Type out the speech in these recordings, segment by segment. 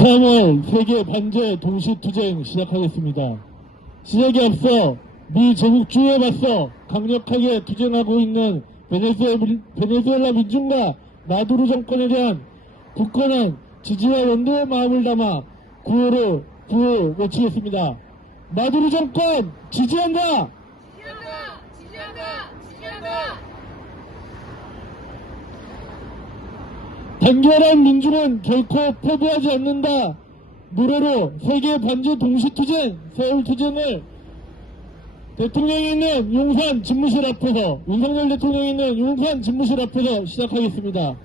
3월 세계 반제 동시투쟁 시작하겠습니다. 시작에 앞서 미 제국주의에 맞서 강력하게 투쟁하고 있는 베네수엘라 민중과 마두로 정권에 대한 굳건한 지지와 연대의 마음을 담아 구호 외치겠습니다. 마두로 정권 지지한다! 지지한다! 지지한다! 지지한다! 단결한 민주는 결코 패배하지 않는다. 노래로 세계 반제 동시투쟁 서울투쟁을 대통령이 있는 용산 집무실 앞에서, 윤석열 대통령이 있는 용산 집무실 앞에서 시작하겠습니다.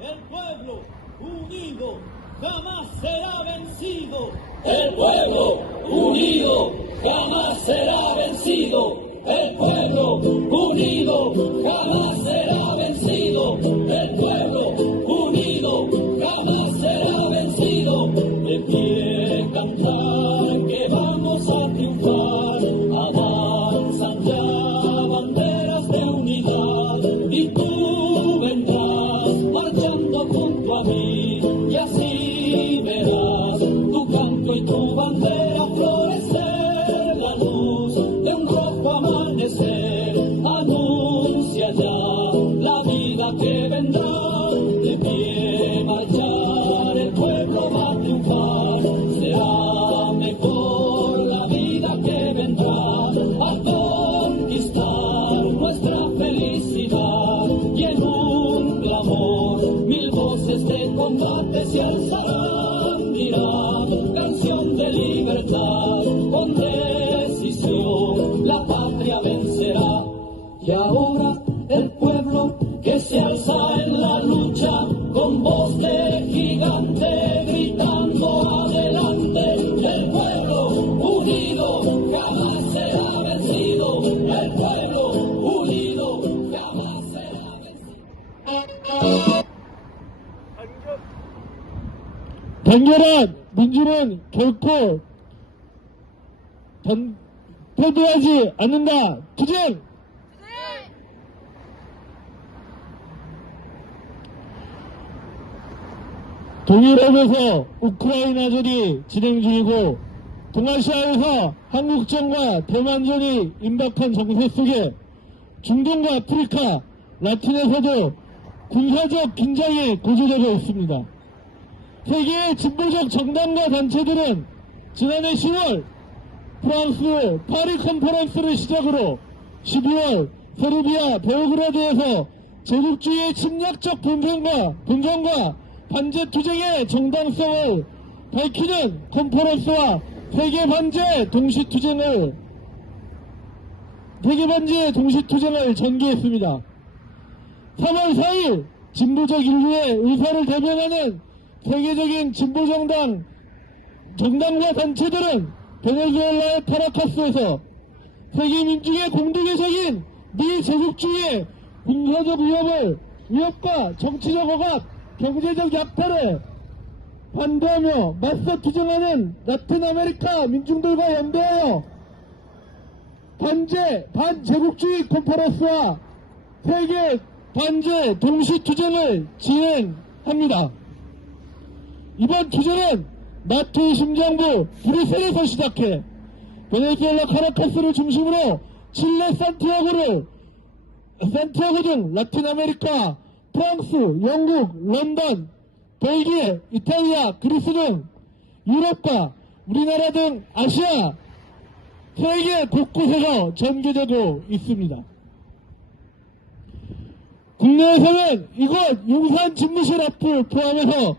El pueblo unido jamás será vencido. El pueblo unido jamás será vencido. El pueblo unido jamás será vencido. El pueblo unido jamás será vencido. De pie cantar que vamos a triunfar. Avanzan ya banderas de unidad y tú vendrás marchando junto a mí y así verás tu canto y tu bandera florecer. La luz de un rojo amanecer anuncia ya la vida que vendrá. De pie marchar el pueblo va a triunfar. Será mejor la vida que vendrá a conquistar nuestra felicidad. Y en un clamor mil voces de combate se alzarán. Dirá canción de libertad, con decisión la patria vencerá. Y ahora el pueblo que se alza en la lucha con voz de gigante gritando adelante. El pueblo unido jamás será vencido. El pueblo unido jamás será vencido. 단결한 민주는 결코 패배하지 않는다. 투쟁! 동유럽에서 우크라이나전이 진행 중이고 동아시아에서 한국전과 대만전이 임박한 정세 속에 중동과 아프리카, 라틴에서도 군사적 긴장이 고조되고 있습니다. 세계의 진보적 정당과 단체들은 지난해 10월 프랑스 파리 컨퍼런스를 시작으로 12월 세르비아 베오그라드에서 제국주의의 침략적 본성과 반제 투쟁의 정당성을 밝히는 컨퍼런스와 세계 반제 동시투쟁을 전개했습니다. 3월 4일 진보적 인류의 의사를 대변하는 세계적인 정당과 단체들은 베네수엘라의 카라카스에서 세계 민중의 공동의적인 미 제국주의의 군사적 위협과 정치적 억압, 경제적 약탈에 반대하며 맞서 투쟁하는 라틴 아메리카 민중들과 연대하여 반제국주의 컨퍼런스와 세계 반제 동시투쟁을 진행합니다. 이번 투쟁은 나토 심장부 브뤼셀에서 시작해 베네수엘라 카라카스를 중심으로 칠레 산티아고 등 라틴 아메리카, 프랑스, 영국, 런던, 벨기에, 이탈리아, 그리스 등 유럽과 우리나라 등 아시아 세계 곳곳에서 전개되고 있습니다. 국내에서는 이곳 용산 집무실 앞을 포함해서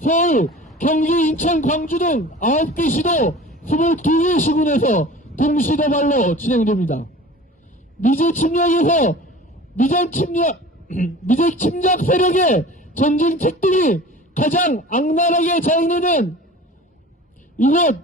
서울, 경기, 인천, 광주 등 9개 시도 22개 시군에서 동시다발로 진행됩니다. 미제 침략 세력의 전쟁책들이 가장 악랄하게 자행되는 이곳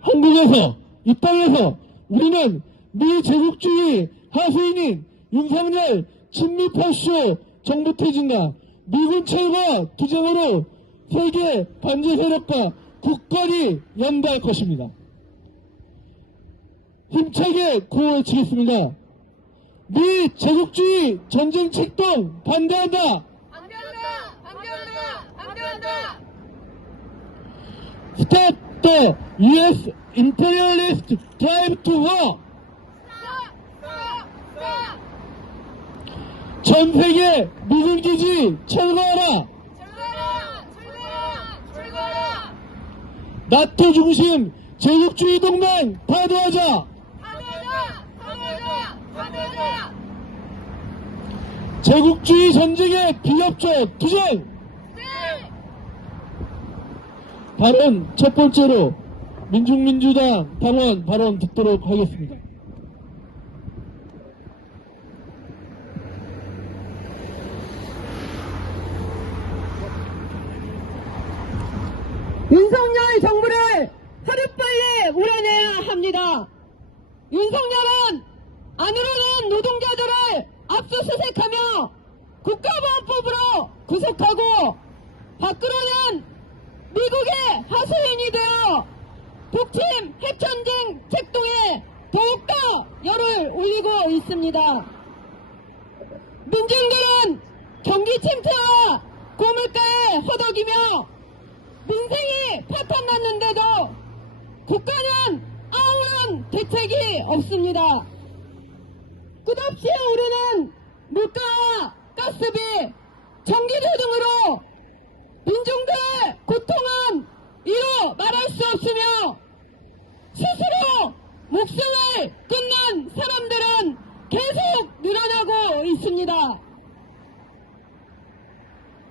한국에서, 이 땅에서 우리는 미 제국주의 하수인인 윤석열 친미파쇼 정부 퇴진과 미군 철거 투쟁으로 세계 반제 세력과 굳건히 연대할 것입니다. 힘차게 구호 외치겠습니다. 미 제국주의 전쟁 책동 반대한다. 반대한다! 반대한다! Stop the U.S. imperialist drive to war. 전 세계 미군 기지 철거하라. 나토 중심 제국주의 동맹 파도하자. 제국주의 전쟁의 비협조 투쟁. 발언 첫 번째로 민중민주당 당원 발언 듣도록 하겠습니다. 윤석열 정부를 하루빨리 몰아내야 합니다. 윤석열은 안으로는 노동자들을 압수수색하며 국가보안법으로 구속하고 밖으로는 미국의 하수인이 되어 북침 핵전쟁 책동에 더욱더 열을 올리고 있습니다. 민중들은 경기 침체와 고물가에 허덕이며 민생이 파탄났는데도 국가는 아무런 대책이 없습니다. 끝없이 오르는 물가와 가스비, 전기료 등으로 민중들의 고통은 이루 말할 수 없으며 스스로 목숨을 끊는 사람들은 계속 늘어나고 있습니다.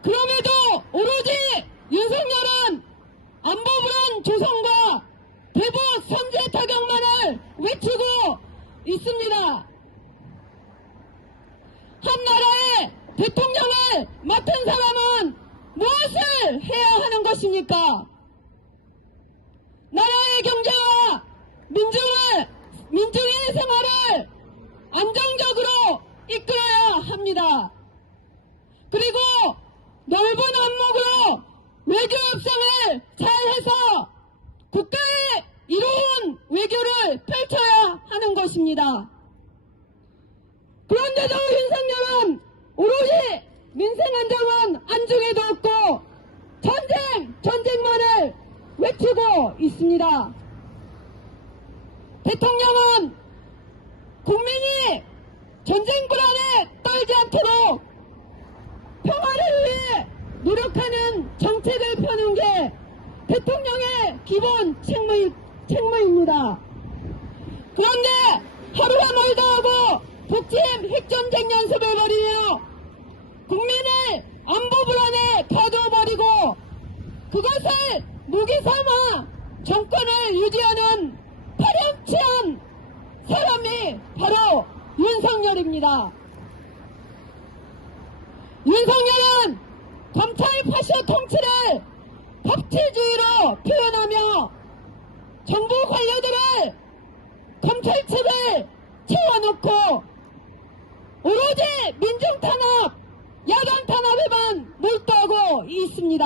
그럼에도 오로지 윤석열은 안보불안 조성과 대북 선제 타격만을 외치고 있습니다. 한 나라의 대통령을 맡은 사람은 무엇을 해야 하는 것입니까? 나라의 경제와 민중의 생활을 안정적으로 이끌어야 합니다. 그리고 넓은 안목으로 외교 협상을 잘해서 국가의 이로운 외교를 펼쳐야 하는 것입니다. 그런데도 윤석열은 오로지 민생 안정은 안중에도 없고 전쟁만을 외치고 있습니다. 대통령은 국민이 전쟁 불안에 떨지 않도록 평화를 위해 노력하는 정책을 펴는 게 대통령의 기본 책무입니다. 그런데 하루가 멀다 하고 북침 핵전쟁 연습을 벌이며 국민을 안보 불안에 가둬버리고 그것을 무기 삼아 정권을 유지하는 파렴치한 사람이 바로 윤석열입니다. 윤석열은 검찰 파쇼 통치를 법치주의로 표현하며 정부 관료들을 검찰 측을 채워놓고 오로지 민중 탄압, 야당 탄압에만 몰두하고 있습니다.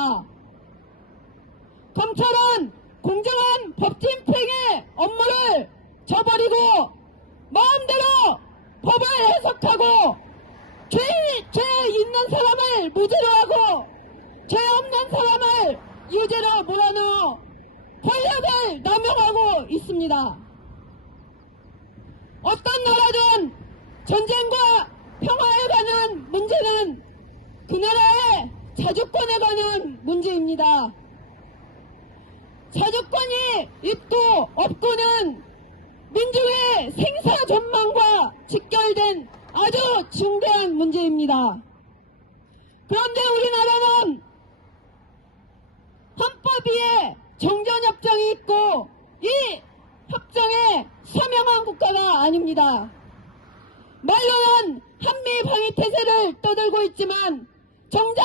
검찰은 공정한 법집행의 업무를 저버리고 마음대로 법을 해석하고 죄 있는 사람을 무죄로 하고 죄 없는 사람을 유죄로 몰아넣어 권력을 남용하고 있습니다. 어떤 나라든 전쟁과 평화에 관한 문제는 그 나라의 자주권에 관한 문제입니다. 자주권이 있고 없고는 민중의 생사 전망과 직결된 아주 중대한 문제입니다. 그런데 우리나라는 헌법 위에 정전협정이 있고 이 협정에 서명한 국가가 아닙니다. 말로는 한미 방위태세를 떠들고 있지만 정작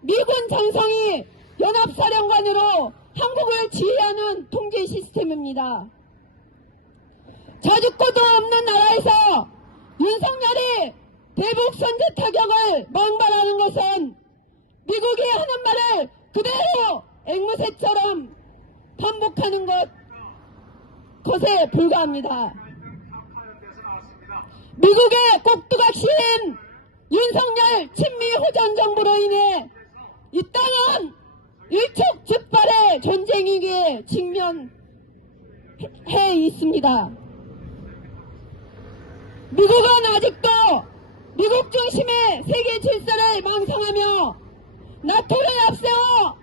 미군 장성이 연합사령관으로 한국을 지휘하는 통제 시스템입니다. 자주권도 없는 나라에서 윤석열이 대북 선제 타격을 망발하는 것은 미국이 하는 말을 그대로 앵무새처럼 반복하는 것에 불과합니다. 미국의 꼭두각시인 윤석열 친미 호전 정부로 인해 이 땅은 일촉즉발의 전쟁 위기에 직면해 있습니다. 미국은 아직도 미국 중심의 세계 질서를 망성하며 나토를 앞세워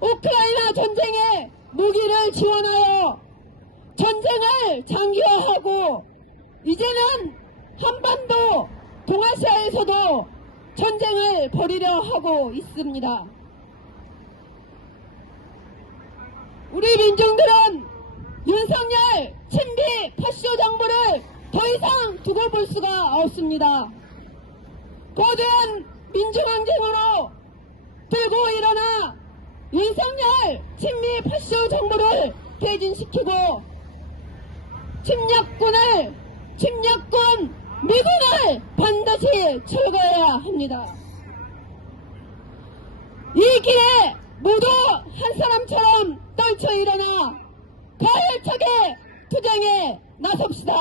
우크라이나 전쟁에 무기를 지원하여 전쟁을 장기화하고 이제는 한반도 동아시아에서도 전쟁을 벌이려 하고 있습니다. 우리 민중들은 윤석열 친비 파쇼 정부를 더 이상 두고 볼 수가 없습니다. 거대한 민주항쟁으로 들고 일어나 윤석열 친미 파쇼 정부를 퇴진시키고 침략군 미군을 반드시 철거해야 합니다. 이 길에 모두 한 사람처럼 떨쳐 일어나 가열차게 투쟁에 나섭시다.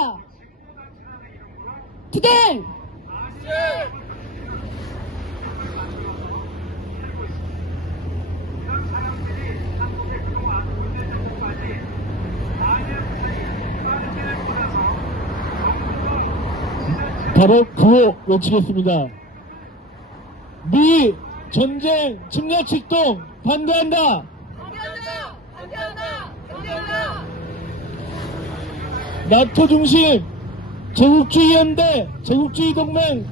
투쟁! 바로 구호 외치겠습니다. 미 전쟁 침략 출동 반대한다. 반대한다. 나토 중심 제국주의 연대 제국주의 동맹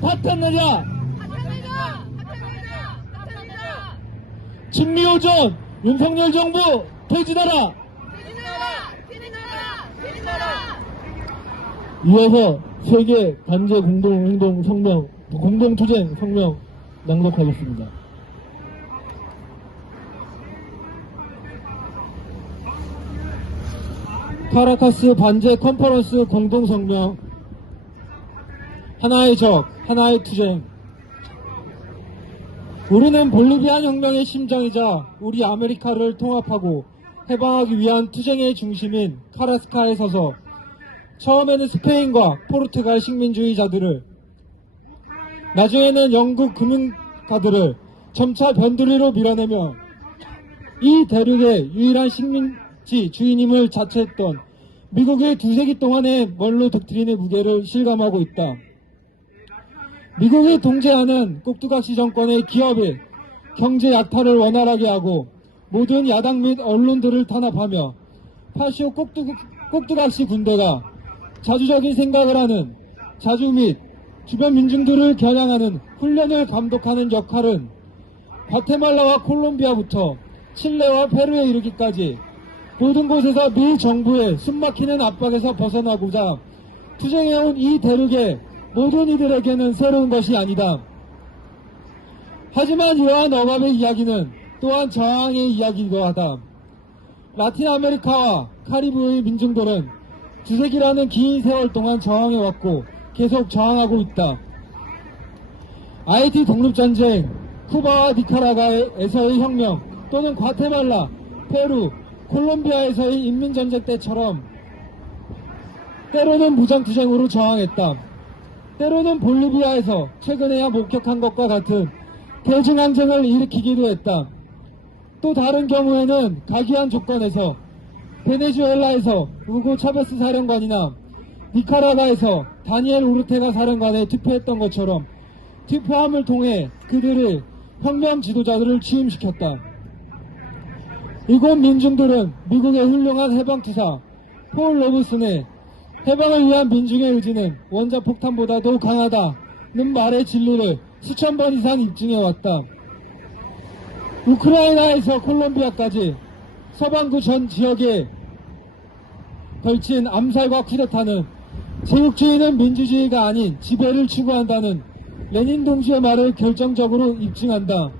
파탄하자. 친미오전 윤석열 정부 퇴진하라. 이어서 세계 단체 공동행동 성명 공동투쟁 성명 낭독하겠습니다. 카라카스 반제 컨퍼런스 공동성명. 하나의 적, 하나의 투쟁. 우리는 볼리비아 혁명의 심장이자 우리 아메리카를 통합하고 해방하기 위한 투쟁의 중심인 카라스카에 서서 처음에는 스페인과 포르투갈 식민주의자들을, 나중에는 영국 금융가들을 점차 변두리로 밀어내며 이 대륙의 유일한 식민지 주인임을 자처했던 미국의 2세기 동안의 먼로 독트린의 무게를 실감하고 있다. 미국이 통제하는 꼭두각시 정권의 기업의 경제 약탈을 원활하게 하고 모든 야당 및 언론들을 탄압하며 파시오 꼭두각시 군대가 자주적인 생각을 하는 자주 및 주변 민중들을 겨냥하는 훈련을 감독하는 역할은 과테말라와 콜롬비아부터 칠레와 페루에 이르기까지 모든 곳에서 미 정부의 숨막히는 압박에서 벗어나고자 투쟁해온 이 대륙의 모든 이들에게는 새로운 것이 아니다. 하지만 이러한 억압의 이야기는 또한 저항의 이야기이기도 하다. 라틴 아메리카와 카리브의 민중들은 2세기라는 긴 세월 동안 저항해왔고 계속 저항하고 있다. 아이티 독립전쟁, 쿠바와 니카라과에서의 혁명, 또는 과테말라, 페루, 콜롬비아에서의 인민전쟁 때처럼 때로는 무장투쟁으로 저항했다. 때로는 볼리비아에서 최근에야 목격한 것과 같은 대중항쟁을 일으키기도 했다. 또 다른 경우에는 각이한 조건에서 베네수엘라에서 우고 차베스 사령관이나 니카라과에서 다니엘 우르테가 사령관에 투표했던 것처럼 투표함을 통해 그들의 혁명 지도자들을 취임시켰다. 이곳 민중들은 미국의 훌륭한 해방투사 폴 로브슨의 해방을 위한 민중의 의지는 원자폭탄보다도 강하다는 말의 진리를 수천 번 이상 입증해왔다. 우크라이나에서 콜롬비아까지 서방구 전 지역에 걸친 암살과 쿠데타는 제국주의는 민주주의가 아닌 지배를 추구한다는 레닌 동지의 말을 결정적으로 입증한다.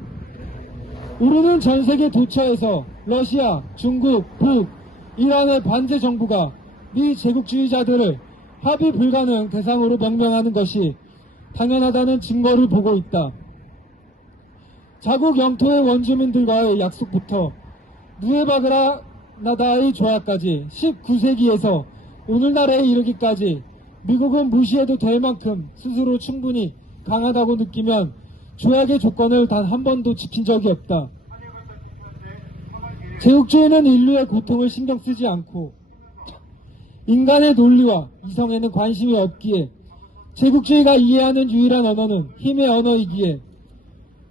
우리는 전세계 도처에서 러시아, 중국, 북, 이란의 반제 정부가 미 제국주의자들을 합의 불가능 대상으로 명명하는 것이 당연하다는 증거를 보고 있다. 자국 영토의 원주민들과의 약속부터 누에바그라나다의 조약까지 19세기에서 오늘날에 이르기까지 미국은 무시해도 될 만큼 스스로 충분히 강하다고 느끼면 조약의 조건을 단 한 번도 지킨 적이 없다. 제국주의는 인류의 고통을 신경 쓰지 않고 인간의 논리와 이성에는 관심이 없기에 제국주의가 이해하는 유일한 언어는 힘의 언어이기에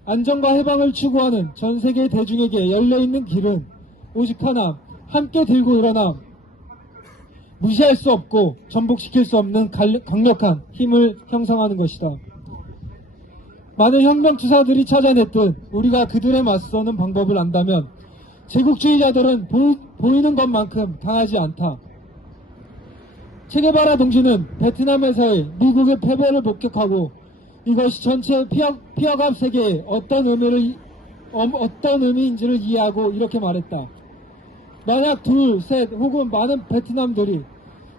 안정과 해방을 추구하는 전 세계 대중에게 열려있는 길은 오직 하나, 함께 들고 일어나 무시할 수 없고 전복시킬 수 없는 강력한 힘을 형성하는 것이다. 많은 혁명투사들이 찾아냈듯 우리가 그들에 맞서는 방법을 안다면 제국주의자들은 보이는 것만큼 강하지 않다. 체게바라 동지는 베트남에서의 미국의 패배를 목격하고 이것이 전체 피어갑 세계에 어떤 의미인지를 이해하고 이렇게 말했다. 만약 둘, 셋 혹은 많은 베트남들이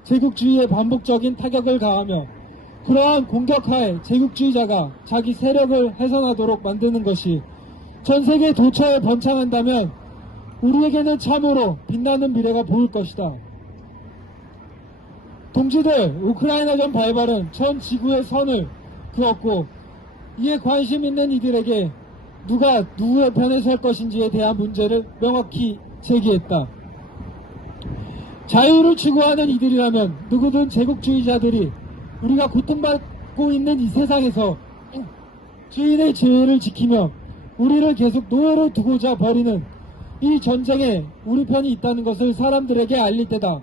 제국주의에 반복적인 타격을 가하며 그러한 공격하에 제국주의자가 자기 세력을 훼손하도록 만드는 것이 전 세계 도처에 번창한다면 우리에게는 참으로 빛나는 미래가 보일 것이다. 동지들, 우크라이나전 발발은 전 지구의 선을 그었고 이에 관심 있는 이들에게 누가 누구의 편에 설 것인지에 대한 문제를 명확히 제기했다. 자유를 추구하는 이들이라면 누구든 제국주의자들이 우리가 고통받고 있는 이 세상에서 주인의 지혜를 지키며 우리를 계속 노예로 두고자 벌이는 이 전쟁에 우리 편이 있다는 것을 사람들에게 알릴 때다.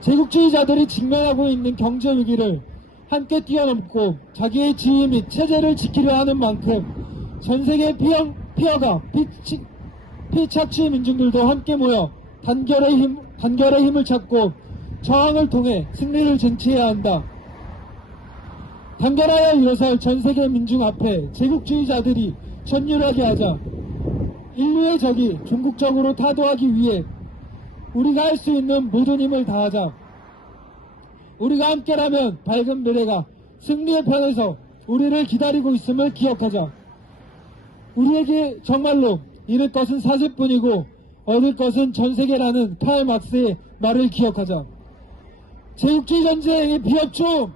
제국주의자들이 직면하고 있는 경제 위기를 함께 뛰어넘고 자기의 지위 및 체제를 지키려 하는 만큼 전 세계 피어가 피착취 민중들도 함께 모여 단결의 힘을 찾고 저항을 통해 승리를 쟁취해야 한다. 단결하여 일어설 전 세계 민중 앞에 제국주의자들이 전율하게 하자. 인류의 적이 종국적으로 타도하기 위해 우리가 할 수 있는 모든 힘을 다하자. 우리가 함께라면 밝은 미래가 승리의 편에서 우리를 기다리고 있음을 기억하자. 우리에게 정말로 잃을 것은 사실뿐이고 얻을 것은 전 세계라는 칼 막스의 말을 기억하자. 제국주의 전쟁의 비협조,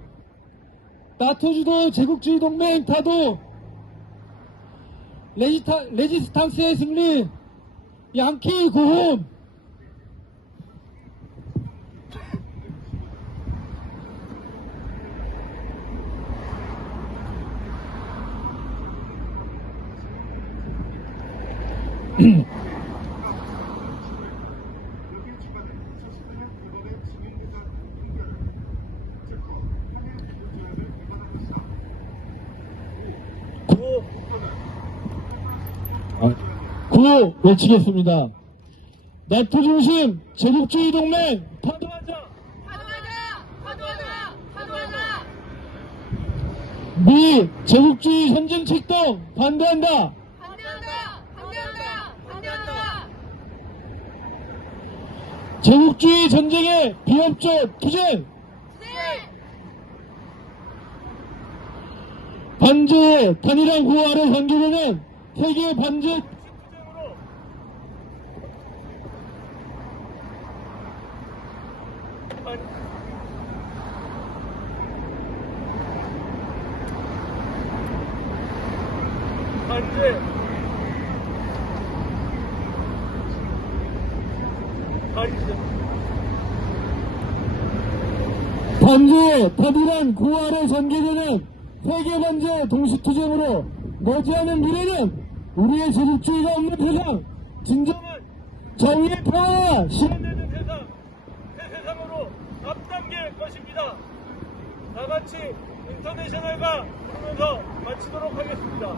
나토 주도 제국주의 동맹 타도, 레지스탕스의 승리, 양키 고홈. 구호 외치겠습니다. 나토 중심 제국주의 동맹 파도하자. 파도하자. 미 제국주의 선진 책동 반대한다. 제국주의 전쟁의 비협조 투쟁. 반제의 단일한 구호 아래 전개되는 세계 반제 반제의 단일한 구호 아래 전개되는 세계 반제 동시투쟁으로 머지않은 미래는 우리의 제국주의가 없는 세상, 진정한 정의의 평화가 실현되는 세상, 새 세상으로 앞당길 것입니다. 다같이 인터내셔널과 부르면서 마치도록 하겠습니다.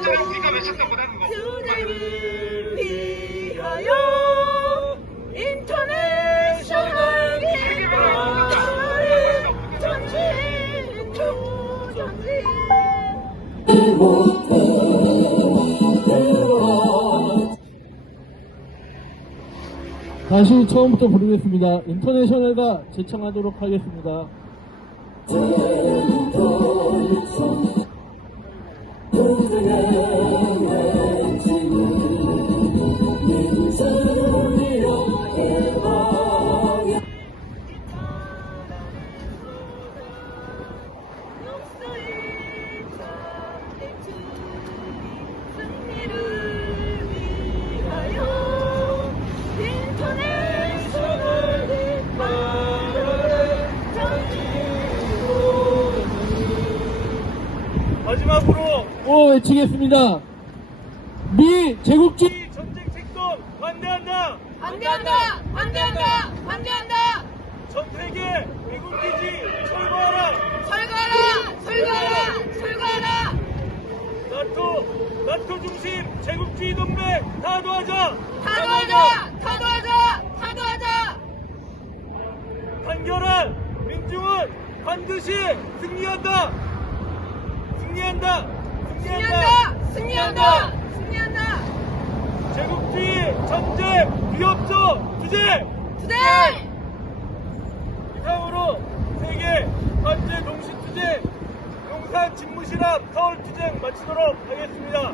그랬잖아. 우리가 외쳤던 거라는 거. 투쟁을 위하여 인터내셔널 전진 초전진 다시 처음부터 부르겠습니다. 인터내셔널가 제청하도록 하겠습니다. 마지막으로 외치겠습니다. 미 제국주의 전쟁 책동 반대한다. 반대한다! 반대한다! 반대한다! 전 세계 미국기지 철거하라. 철거하라! 철거하라! 철거하라! 나토 중심 제국주의 동맹 타도하자. 타도하자! 타도하자! 타도하자! 단결한 민중은 반드시 승리한다. 승리한다. 승리한다! 승리한다! 승리한다! 제국주의 전쟁 위협적 투쟁. 투쟁! 이상으로 세계 반제 동시 투쟁 용산 집무실앞 서울 투쟁 마치도록 하겠습니다.